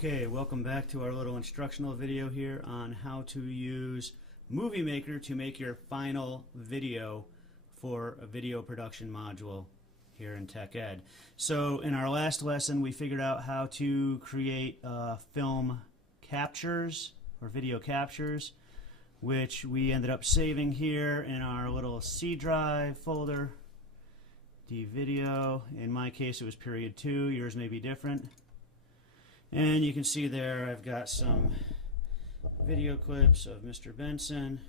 Okay, welcome back to our little instructional video here on how to use Moviemaker to make your final video for a video production module here in Tech Ed. So in our last lesson we figured out how to create film captures or video captures, which we ended up saving here in our little C drive folder. The video, in my case it was period 2, yours may be different. And you can see there I've got some video clips of Mr. Benson.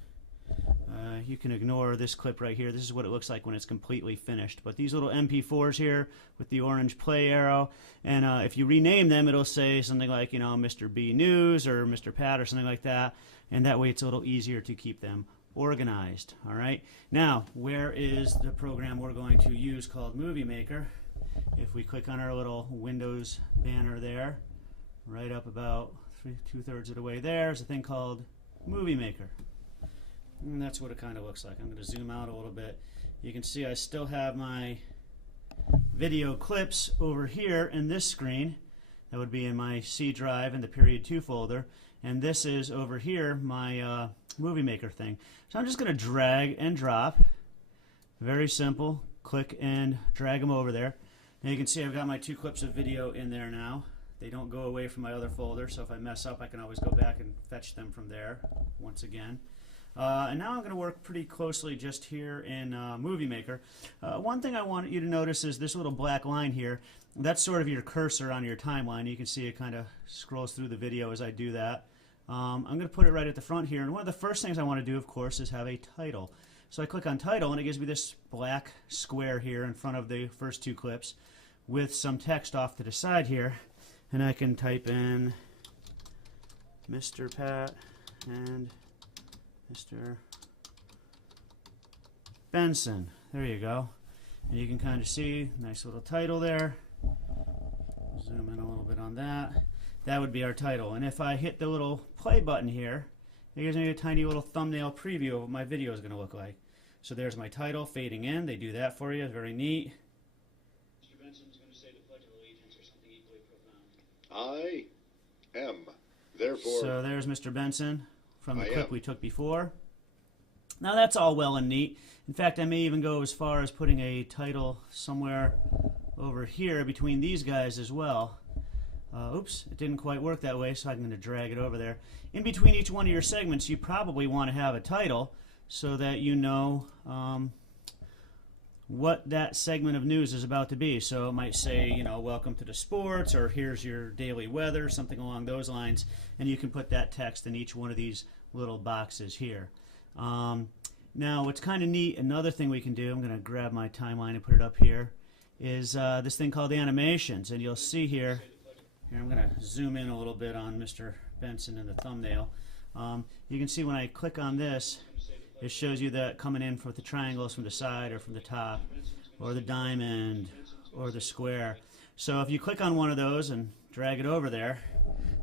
You can ignore this clip right here. This is what it looks like when it's completely finished. But these little MP4s here with the orange play arrow, and if you rename them it'll say something like, you know, Mr. B News or Mr. Pat or something like that, and that way it's a little easier to keep them organized. Alright, now where is the program we're going to use called Moviemaker? If we click on our little Windows banner there, right up about 2/3 of the way there's a thing called Moviemaker. And that's what it kind of looks like. I'm going to zoom out a little bit. You can see I still have my video clips over here in this screen. That would be in my C drive in the period 2 folder. And this is over here my Moviemaker thing. So I'm just going to drag and drop. Very simple. Click and drag them over there. Now you can see I've got my 2 clips of video in there now. They don't go away from my other folder, so if I mess up I can always go back and fetch them from there once again. And now I'm going to work pretty closely just here in Moviemaker. One thing I want you to notice is this little black line here. That's sort of your cursor on your timeline. You can see it kind of scrolls through the video as I do that. I'm going to put it right at the front here, and one of the first things I want to do, of course, is have a title. So I click on title and it gives me this black square here in front of the first 2 clips with some text off to the side here. And I can type in Mr. Pat and Mr. Benson. There you go. And you can kind of see, nice little title there. Zoom in a little bit on that. That would be our title. And if I hit the little play button here, it gives me a tiny little thumbnail preview of what my video is going to look like. So there's my title fading in. They do that for you. It's very neat. I am, therefore... So there's Mr. Benson from the clip we took before. Now that's all well and neat. In fact, I may even go as far as putting a title somewhere over here between these guys as well. Oops, it didn't quite work that way, so I'm going to drag it over there. In between each one of your segments, you probably want to have a title so that you know what that segment of news is about to be. So it might say, you know, welcome to the sports, or here's your daily weather, something along those lines, and you can put that text in each one of these little boxes here. Now what's kind of neat, another thing we can do, I'm going to grab my timeline and put it up here, is this thing called animations. And you'll see here I'm going to zoom in a little bit on Mr. Benson in the thumbnail. You can see when I click on this, it shows you that coming in with the triangles from the side or from the top, or the diamond, or the square. So if you click on one of those and drag it over there,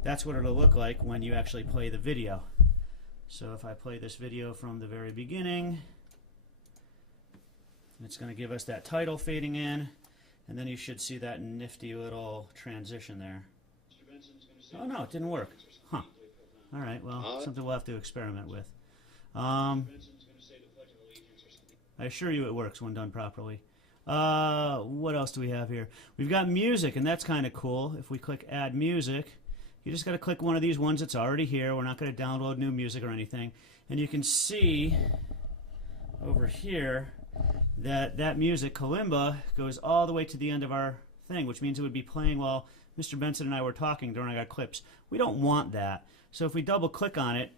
that's what it'll look like when you actually play the video. So if I play this video from the very beginning, it's going to give us that title fading in, and then you should see that nifty little transition there. Oh no, it didn't work. Huh. Alright, well, something we'll have to experiment with. I assure you it works when done properly. What else do we have here? We've got music, and that's kind of cool. If we click Add Music, you just got to click one of these ones that's already here. We're not going to download new music or anything. And you can see over here that that music, Kalimba, goes all the way to the end of our thing, which means it would be playing while Mr. Benson and I were talking during our clips. We don't want that. So if we double click on it,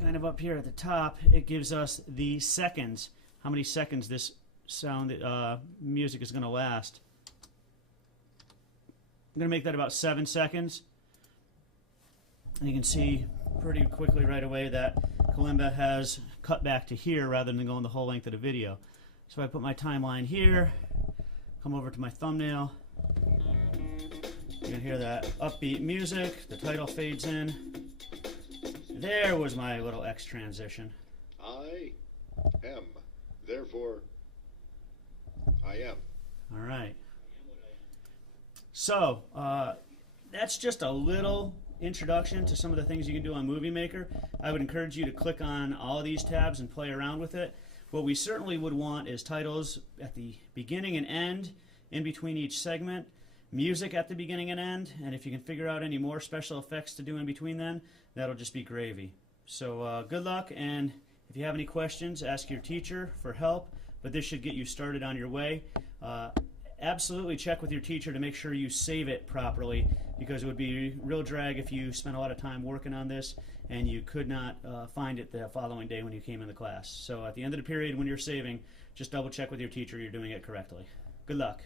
kind of up here at the top, it gives us the seconds, how many seconds this sound music is going to last. I'm going to make that about 7 seconds. And you can see pretty quickly right away that Kalimba has cut back to here rather than going the whole length of the video. So I put my timeline here, come over to my thumbnail. You can hear that upbeat music, the title fades in. There was my little X transition. I am, therefore I am. All right. So, that's just a little introduction to some of the things you can do on Moviemaker. I would encourage you to click on all of these tabs and play around with it. What we certainly would want is titles at the beginning and end, in between each segment, music at the beginning and end, and if you can figure out any more special effects to do in between then, that'll just be gravy. So good luck, and if you have any questions, ask your teacher for help, but this should get you started on your way. Absolutely check with your teacher to make sure you save it properly, because it would be real drag if you spent a lot of time working on this and you could not find it the following day when you came in the class. So at the end of the period when you're saving, just double check with your teacher you're doing it correctly. Good luck.